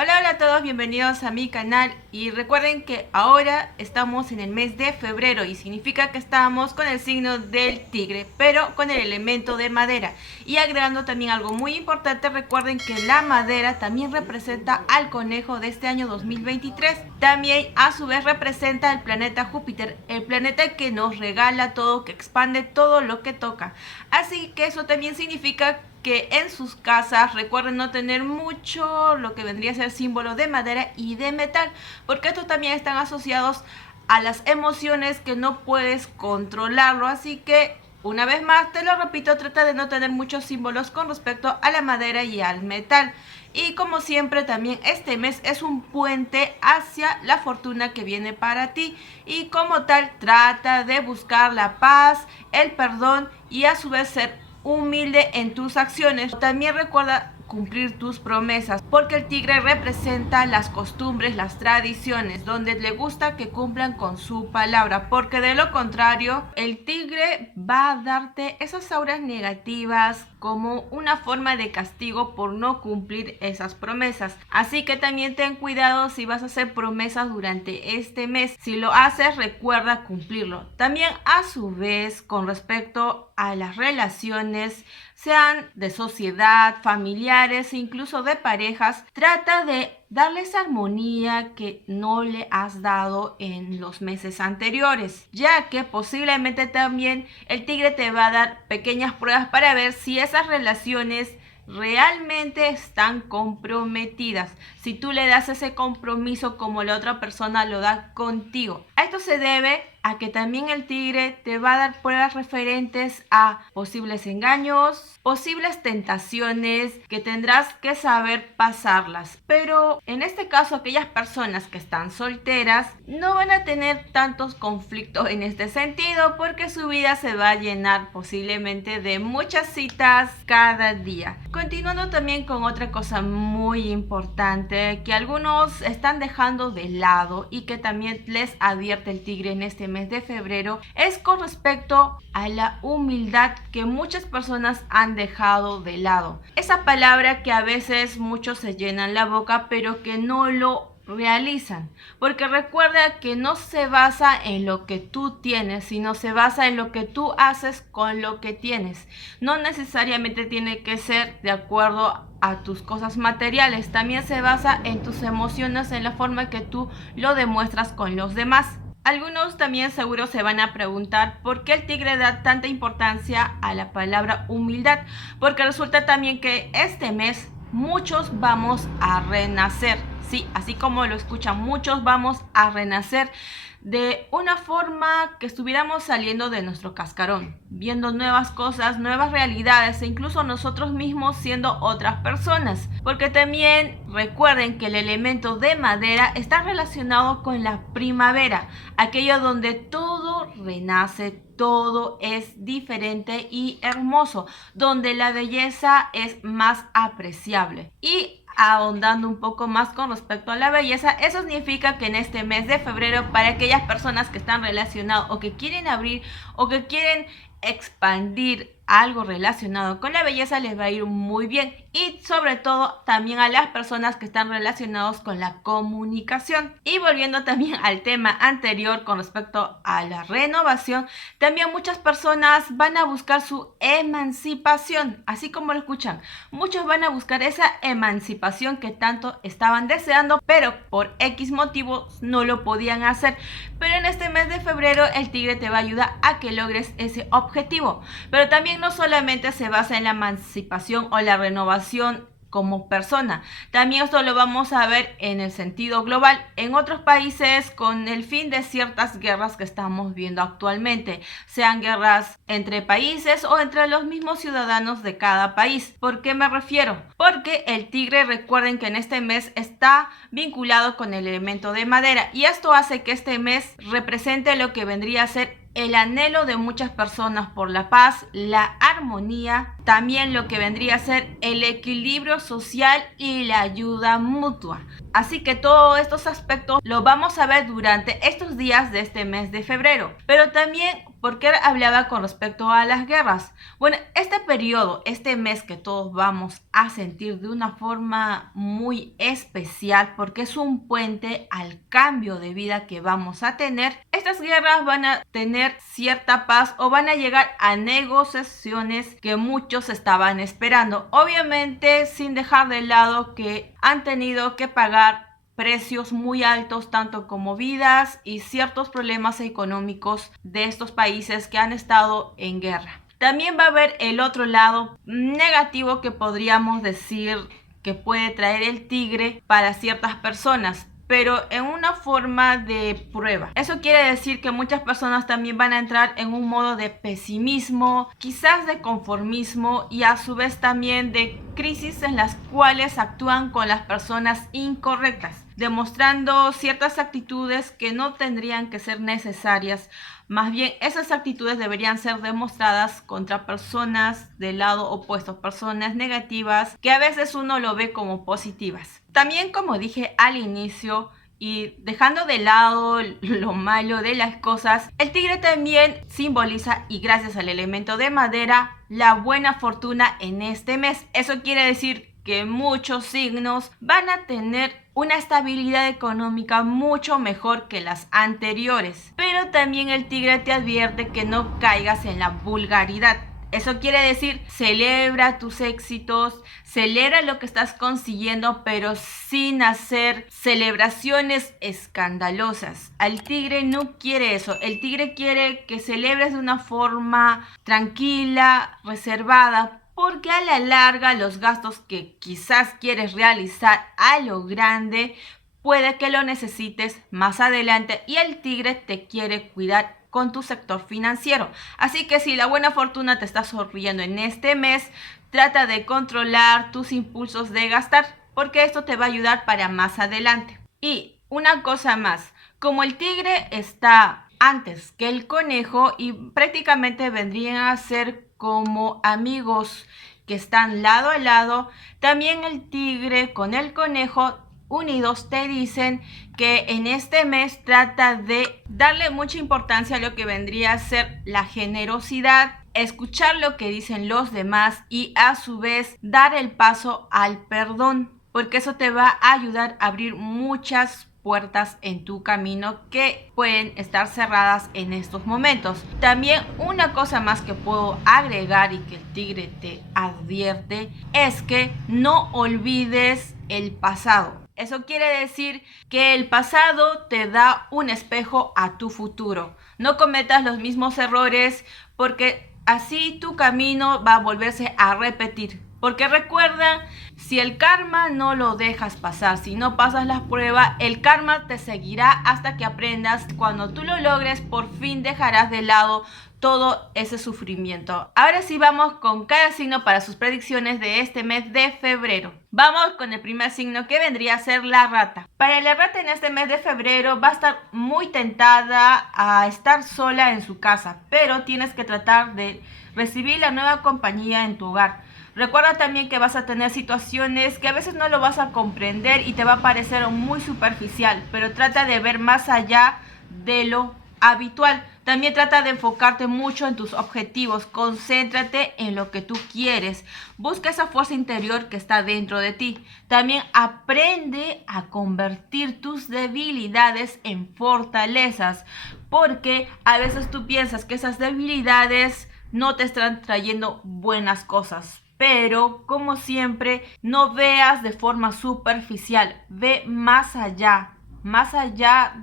Hola a todos, bienvenidos a mi canal y recuerden que ahora estamos en el mes de febrero y significa que estamos con el signo del tigre, pero con el elemento de madera. Y agregando también algo muy importante, recuerden que la madera también representa al conejo de este año 2023. También a su vez representa el planeta Júpiter, el planeta que nos regala todo, que expande todo lo que toca. Así que eso también significa que en sus casas recuerden no tener mucho lo que vendría a ser símbolo de madera y de metal, porque estos también están asociados a las emociones que no puedes controlarlo. Así que una vez más te lo repito, trata de no tener muchos símbolos con respecto a la madera y al metal. Y como siempre también este mes es un puente hacia la fortuna que viene para ti, y como tal trata de buscar la paz, el perdón y a su vez ser humilde en tus acciones. También recuerda cumplir tus promesas, porque el tigre representa las costumbres, las tradiciones, donde le gusta que cumplan con su palabra, porque de lo contrario el tigre va a darte esas auras negativas como una forma de castigo por no cumplir esas promesas. Así que también ten cuidado si vas a hacer promesas durante este mes. Si lo haces, recuerda cumplirlo. También a su vez, con respecto a las relaciones, sean de sociedad, familiares e incluso de parejas, trata de darle esa armonía que no le has dado en los meses anteriores, ya que posiblemente también el tigre te va a dar pequeñas pruebas para ver si esas relaciones realmente están comprometidas, si tú le das ese compromiso como la otra persona lo da contigo. Esto se debe a que también el tigre te va a dar pruebas referentes a posibles engaños, posibles tentaciones que tendrás que saber pasarlas. Pero en este caso, aquellas personas que están solteras no van a tener tantos conflictos en este sentido, porque su vida se va a llenar posiblemente de muchas citas cada día. Continuando también con otra cosa muy importante que algunos están dejando de lado y que también les advierte el tigre en este mes de febrero, es con respecto a la humildad que muchas personas han dejado de lado. Esa palabra que a veces muchos se llenan la boca pero que no lo realizan, porque recuerda que no se basa en lo que tú tienes, sino se basa en lo que tú haces con lo que tienes. No necesariamente tiene que ser de acuerdo a tus cosas materiales, también se basa en tus emociones, en la forma que tú lo demuestras con los demás. Algunos también seguro se van a preguntar por qué el tigre da tanta importancia a la palabra humildad, porque resulta también que este mes muchos vamos a renacer. Sí, así como lo escuchan, muchos vamos a renacer de una forma que estuviéramos saliendo de nuestro cascarón, viendo nuevas cosas, nuevas realidades e incluso nosotros mismos siendo otras personas. Porque también recuerden que el elemento de madera está relacionado con la primavera, aquello donde todo renace, todo es diferente y hermoso, donde la belleza es más apreciable. Y ahondando un poco más con respecto a la belleza, eso significa que en este mes de febrero, para aquellas personas que están relacionadas o que quieren abrir o que quieren expandir algo relacionado con la belleza, les va a ir muy bien. Y sobre todo también a las personas que están relacionados con la comunicación. Y volviendo también al tema anterior con respecto a la renovación, también muchas personas van a buscar su emancipación, así como lo escuchan. Muchos van a buscar esa emancipación que tanto estaban deseando, pero por X motivos no lo podían hacer. Pero en este mes de febrero el tigre te va a ayudar a que logres ese objetivo. Pero también no solamente se basa en la emancipación o la renovación como persona, también esto lo vamos a ver en el sentido global en otros países, con el fin de ciertas guerras que estamos viendo actualmente, sean guerras entre países o entre los mismos ciudadanos de cada país. ¿Por qué me refiero? Porque el tigre, recuerden que en este mes está vinculado con el elemento de madera, y esto hace que este mes represente lo que vendría a ser el anhelo de muchas personas por la paz, la armonía, también lo que vendría a ser el equilibrio social y la ayuda mutua. Así que todos estos aspectos los vamos a ver durante estos días de este mes de febrero. Pero también porque él hablaba con respecto a las guerras. Bueno, este periodo, este mes que todos vamos a sentir de una forma muy especial, porque es un puente al cambio de vida que vamos a tener. Estas guerras van a tener cierta paz o van a llegar a negociaciones que muchos estaban esperando. Obviamente sin dejar de lado que han tenido que pagar precios muy altos, tanto como vidas y ciertos problemas económicos de estos países que han estado en guerra. También va a haber el otro lado negativo que podríamos decir que puede traer el tigre para ciertas personas, pero en una forma de prueba. Eso quiere decir que muchas personas también van a entrar en un modo de pesimismo, quizás de conformismo y a su vez también de crisis en las cuales actúan con las personas incorrectas, demostrando ciertas actitudes que no tendrían que ser necesarias. Más bien, esas actitudes deberían ser demostradas contra personas del lado opuesto, personas negativas que a veces uno lo ve como positivas. También, como dije al inicio, y dejando de lado lo malo de las cosas, el tigre también simboliza, y gracias al elemento de madera, la buena fortuna en este mes. Eso quiere decir que muchos signos van a tener una estabilidad económica mucho mejor que las anteriores. Pero también el tigre te advierte que no caigas en la vulgaridad. Eso quiere decir, celebra tus éxitos, celebra lo que estás consiguiendo, pero sin hacer celebraciones escandalosas. El tigre no quiere eso. El tigre quiere que celebres de una forma tranquila, reservada, porque a la larga los gastos que quizás quieres realizar a lo grande puede que lo necesites más adelante y el tigre te quiere cuidar con tu sector financiero. Así que si la buena fortuna te está sonriendo en este mes, trata de controlar tus impulsos de gastar, porque esto te va a ayudar para más adelante. Y una cosa más, como el tigre está antes que el conejo y prácticamente vendrían a ser como amigos que están lado a lado, también el tigre con el conejo unidos te dicen que en este mes trata de darle mucha importancia a lo que vendría a ser la generosidad, escuchar lo que dicen los demás y a su vez dar el paso al perdón, porque eso te va a ayudar a abrir muchas puertas en tu camino que pueden estar cerradas en estos momentos. También una cosa más que puedo agregar y que el tigre te advierte es que no olvides el pasado. Eso quiere decir que el pasado te da un espejo a tu futuro. No cometas los mismos errores porque así tu camino va a volverse a repetir. Porque recuerda, si el karma no lo dejas pasar, si no pasas las pruebas, el karma te seguirá hasta que aprendas. Cuando tú lo logres, por fin dejarás de lado todo ese sufrimiento. Ahora sí vamos con cada signo para sus predicciones de este mes de febrero. Vamos con el primer signo que vendría a ser la rata. Para la rata en este mes de febrero va a estar muy tentada a estar sola en su casa, pero tienes que tratar de recibir la nueva compañía en tu hogar. Recuerda también que vas a tener situaciones que a veces no lo vas a comprender y te va a parecer muy superficial, pero trata de ver más allá de lo habitual. También trata de enfocarte mucho en tus objetivos, concéntrate en lo que tú quieres, busca esa fuerza interior que está dentro de ti. También aprende a convertir tus debilidades en fortalezas, porque a veces tú piensas que esas debilidades no te están trayendo buenas cosas. Pero, como siempre, no veas de forma superficial, ve más allá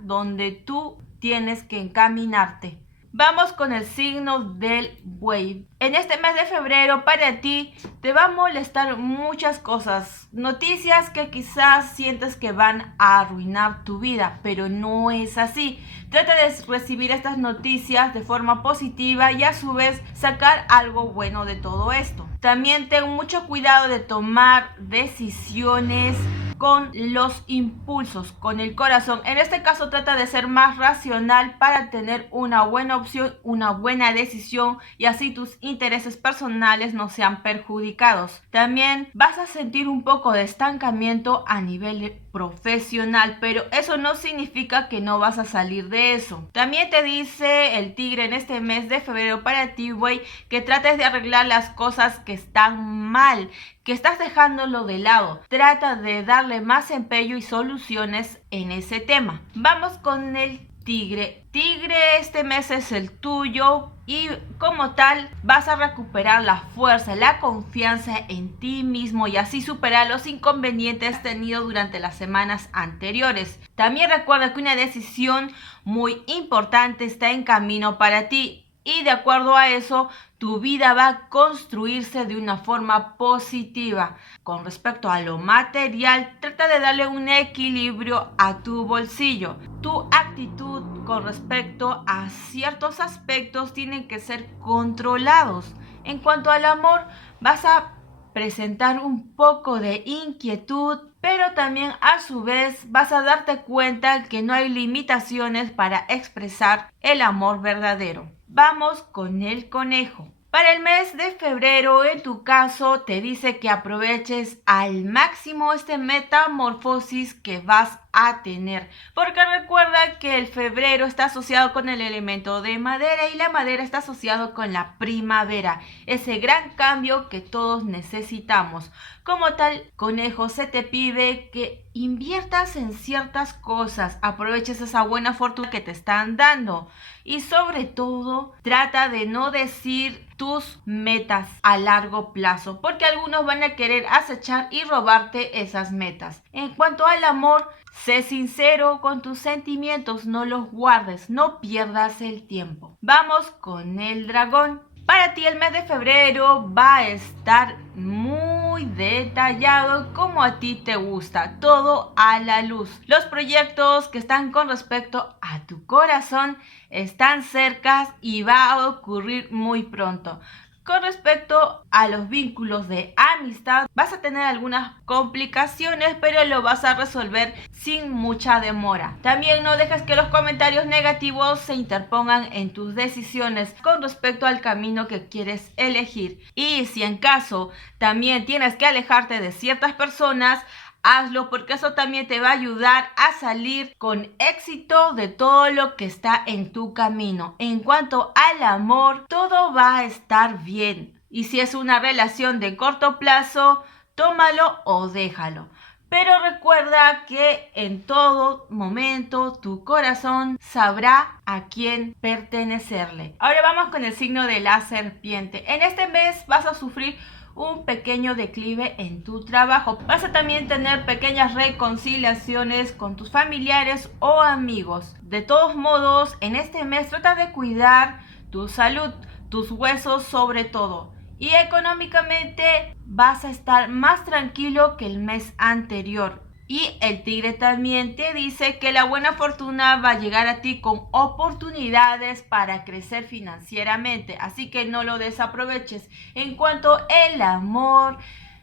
donde tú tienes que encaminarte. Vamos con el signo del buey. En este mes de febrero para ti te va a molestar muchas cosas, noticias que quizás sientes que van a arruinar tu vida, pero no es así. Trata de recibir estas noticias de forma positiva y a su vez sacar algo bueno de todo esto. También ten mucho cuidado de tomar decisiones con los impulsos, con el corazón. En este caso trata de ser más racional para tener una buena opción, una buena decisión y así tus intereses personales no sean perjudicados. También vas a sentir un poco de estancamiento a nivel profesional, pero eso no significa que no vas a salir de eso. También te dice el tigre en este mes de febrero para ti, güey, que trates de arreglar las cosas que están mal, que estás dejándolo de lado. Trata de darle más empeño y soluciones en ese tema. Vamos con el tigre. Tigre, este mes es el tuyo y como tal vas a recuperar la fuerza, la confianza en ti mismo y así superar los inconvenientes tenidos durante las semanas anteriores. También recuerda que una decisión muy importante está en camino para ti. Y de acuerdo a eso, tu vida va a construirse de una forma positiva. Con respecto a lo material, trata de darle un equilibrio a tu bolsillo. Tu actitud con respecto a ciertos aspectos tienen que ser controlados. En cuanto al amor, vas a presentar un poco de inquietud, pero también a su vez vas a darte cuenta que no hay limitaciones para expresar el amor verdadero. Vamos con el conejo. Para el mes de febrero, en tu caso, te dice que aproveches al máximo este metamorfosis que vas a tener, porque recuerda que el febrero está asociado con el elemento de madera y la madera está asociado con la primavera, ese gran cambio que todos necesitamos. Como tal, conejo, se te pide que inviertas en ciertas cosas, aproveches esa buena fortuna que te están dando y sobre todo trata de no decir tus metas a largo plazo, porque algunos van a querer acechar y robarte esas metas. En cuanto al amor, sé sincero con tus sentimientos, no los guardes, no pierdas el tiempo. Vamos con el dragón. Para ti el mes de febrero va a estar muy detallado como a ti te gusta, todo a la luz. Los proyectos que están con respecto a tu corazón están cerca y va a ocurrir muy pronto. Con respecto a los vínculos de amistad, vas a tener algunas complicaciones, pero lo vas a resolver sin mucha demora. También no dejes que los comentarios negativos se interpongan en tus decisiones con respecto al camino que quieres elegir. Y si en caso también tienes que alejarte de ciertas personas, hazlo porque eso también te va a ayudar a salir con éxito de todo lo que está en tu camino. En cuanto al amor, todo va a estar bien. Y si es una relación de corto plazo, tómalo o déjalo. Pero recuerda que en todo momento tu corazón sabrá a quién pertenecerle. Ahora vamos con el signo de la serpiente. En este mes vas a sufrir un pequeño declive en tu trabajo. Vas a también tener pequeñas reconciliaciones con tus familiares o amigos. De todos modos, en este mes trata de cuidar tu salud, tus huesos sobre todo. Y económicamente vas a estar más tranquilo que el mes anterior. Y el tigre también te dice que la buena fortuna va a llegar a ti con oportunidades para crecer financieramente, así que no lo desaproveches. En cuanto al amor,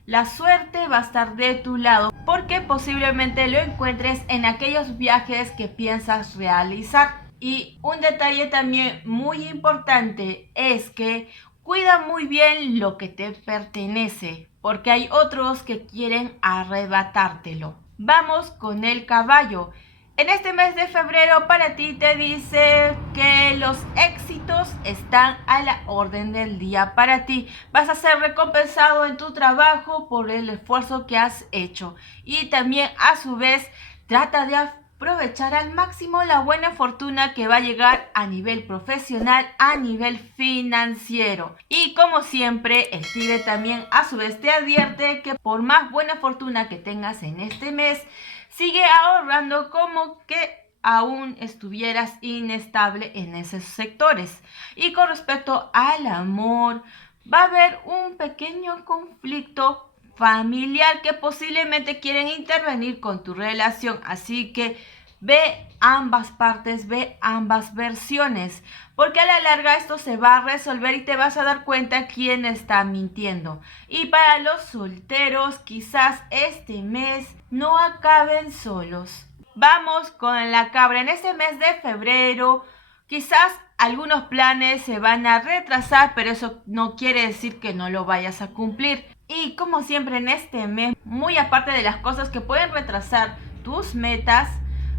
la suerte va a estar de tu lado porque posiblemente lo encuentres en aquellos viajes que piensas realizar. Y un detalle también muy importante es que cuida muy bien lo que te pertenece, porque hay otros que quieren arrebatártelo. Vamos con el caballo. En este mes de febrero para ti te dice que los éxitos están a la orden del día para ti. Vas a ser recompensado en tu trabajo por el esfuerzo que has hecho. Y también a su vez trata de aprovechar al máximo la buena fortuna que va a llegar a nivel profesional, a nivel financiero. Y como siempre, el tigre también a su vez te advierte que por más buena fortuna que tengas en este mes, sigue ahorrando como que aún estuvieras inestable en esos sectores. Y con respecto al amor, va a haber un pequeño conflicto familiar que posiblemente quieren intervenir con tu relación, así que Ve ambas partes, ve ambas versiones, porque a la larga esto se va a resolver y te vas a dar cuenta quién está mintiendo. Y para los solteros, quizás este mes no acaben solos. Vamos con la cabra. En este mes de febrero, quizás algunos planes se van a retrasar, pero eso no quiere decir que no lo vayas a cumplir. Y como siempre en este mes, muy aparte de las cosas que pueden retrasar tus metas,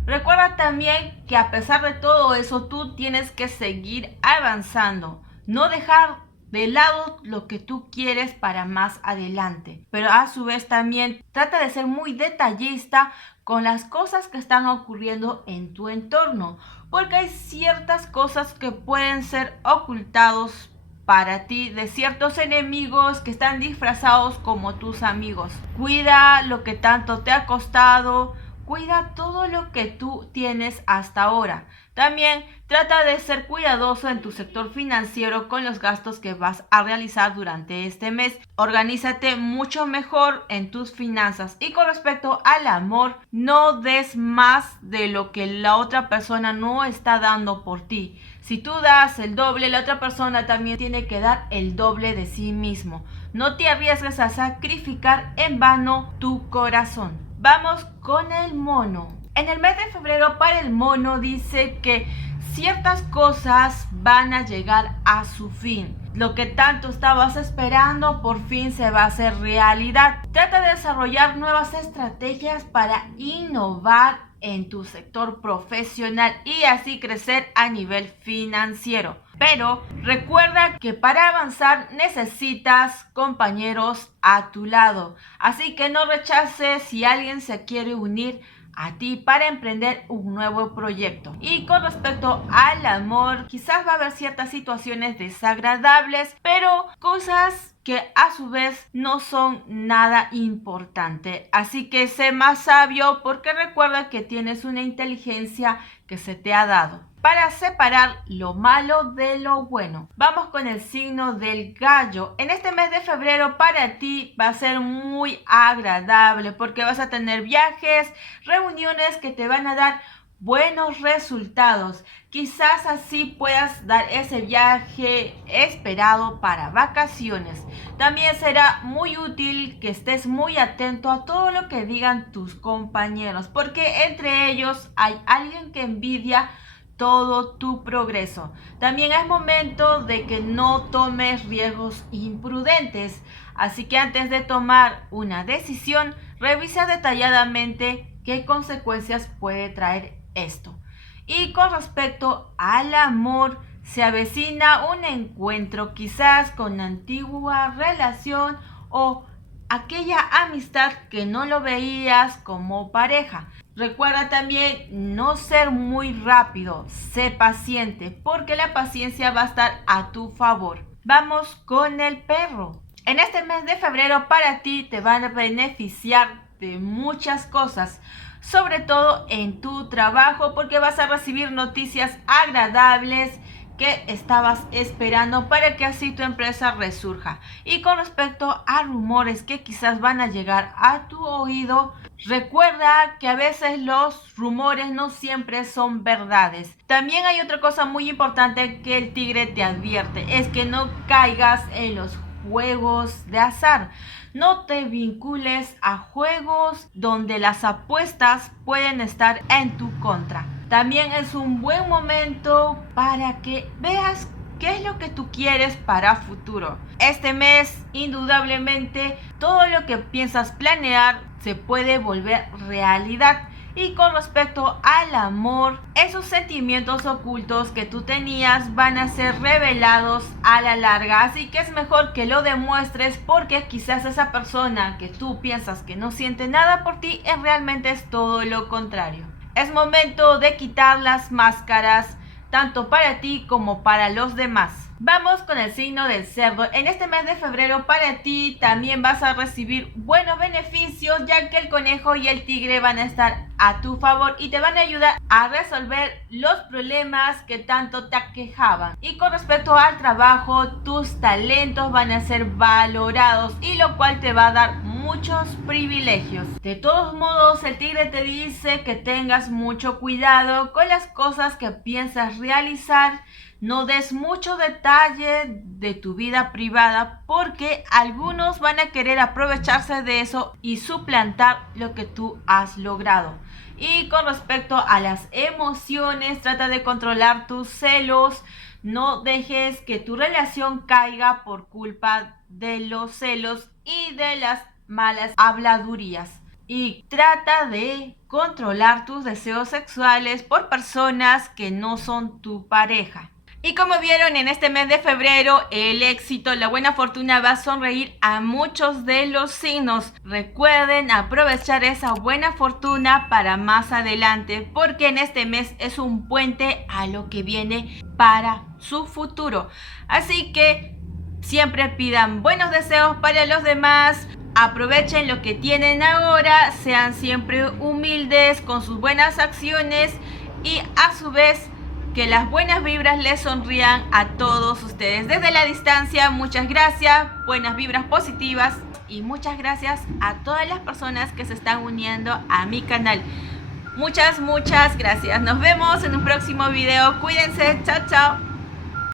recuerda también que a pesar de todo eso, tú tienes que seguir avanzando, no dejar de lado lo que tú quieres para más adelante. Pero a su vez también trata de ser muy detallista con las cosas que están ocurriendo en tu entorno, porque hay ciertas cosas que pueden ser ocultados para ti de ciertos enemigos que están disfrazados como tus amigos. Cuida lo que tanto te ha costado. Cuida todo lo que tú tienes hasta ahora. También trata de ser cuidadoso en tu sector financiero con los gastos que vas a realizar durante este mes. Organízate mucho mejor en tus finanzas. Y con respecto al amor, no des más de lo que la otra persona no está dando por ti. Si tú das el doble, la otra persona también tiene que dar el doble de sí mismo. No te arriesgues a sacrificar en vano tu corazón. Vamos con el mono. En el mes de febrero para el mono dice que ciertas cosas van a llegar a su fin. Lo que tanto estabas esperando por fin se va a hacer realidad. Trata de desarrollar nuevas estrategias para innovar en tu sector profesional y así crecer a nivel financiero. Pero recuerda que para avanzar necesitas compañeros a tu lado. Así que no rechaces si alguien se quiere unir a ti para emprender un nuevo proyecto. Y con respecto al amor, quizás va a haber ciertas situaciones desagradables, pero cosas que a su vez no son nada importante. Así que sé más sabio porque recuerda que tienes una inteligencia que se te ha dado para separar lo malo de lo bueno. Vamos con el signo del gallo. En este mes de febrero para ti va a ser muy agradable porque vas a tener viajes, reuniones que te van a dar buenos resultados. Quizás así puedas dar ese viaje esperado para vacaciones. También será muy útil que estés muy atento a todo lo que digan tus compañeros, porque entre ellos hay alguien que envidia todo tu progreso. También es momento de que no tomes riesgos imprudentes, así que antes de tomar una decisión, revisa detalladamente qué consecuencias puede traer esto. Y con respecto al amor, se avecina un encuentro quizás con una antigua relación o aquella amistad que no lo veías como pareja. Recuerda también no ser muy rápido, sé paciente, porque la paciencia va a estar a tu favor. Vamos con el perro. En este mes de febrero para ti te van a beneficiar de muchas cosas, sobre todo en tu trabajo, porque vas a recibir noticias agradables que estabas esperando para que así tu empresa resurja. Y con respecto a rumores que quizás van a llegar a tu oído, recuerda que a veces los rumores no siempre son verdades. También hay otra cosa muy importante que el tigre te advierte, es que no caigas en los juegos de azar. No te vincules a juegos donde las apuestas pueden estar en tu contra. También es un buen momento para que veas qué es lo que tú quieres para futuro. Este mes, indudablemente, todo lo que piensas planear se puede volver realidad. Y con respecto al amor, esos sentimientos ocultos que tú tenías van a ser revelados a la larga. Así que es mejor que lo demuestres porque quizás esa persona que tú piensas que no siente nada por ti, realmente es todo lo contrario. Es momento de quitar las máscaras, tanto para ti como para los demás. Vamos con el signo del cerdo. En este mes de febrero para ti también vas a recibir buenos beneficios, ya que el conejo y el tigre van a estar a tu favor y te van a ayudar a resolver los problemas que tanto te aquejaban. Y con respecto al trabajo, tus talentos van a ser valorados y lo cual te va a dar muchos privilegios. De todos modos, el tigre te dice que tengas mucho cuidado con las cosas que piensas realizar. No des mucho detalle de tu vida privada porque algunos van a querer aprovecharse de eso y suplantar lo que tú has logrado. Y con respecto a las emociones, trata de controlar tus celos. No dejes que tu relación caiga por culpa de los celos y de las malas habladurías. Y trata de controlar tus deseos sexuales por personas que no son tu pareja. Y como vieron, en este mes de febrero, el éxito, la buena fortuna va a sonreír a muchos de los signos. Recuerden aprovechar esa buena fortuna para más adelante, porque en este mes es un puente a lo que viene para su futuro. Así que siempre pidan buenos deseos para los demás. Aprovechen lo que tienen ahora, sean siempre humildes con sus buenas acciones y a su vez que las buenas vibras les sonrían a todos ustedes. Desde la distancia, muchas gracias, buenas vibras positivas y muchas gracias a todas las personas que se están uniendo a mi canal. Muchas gracias. Nos vemos en un próximo video. Cuídense. Chao, chao.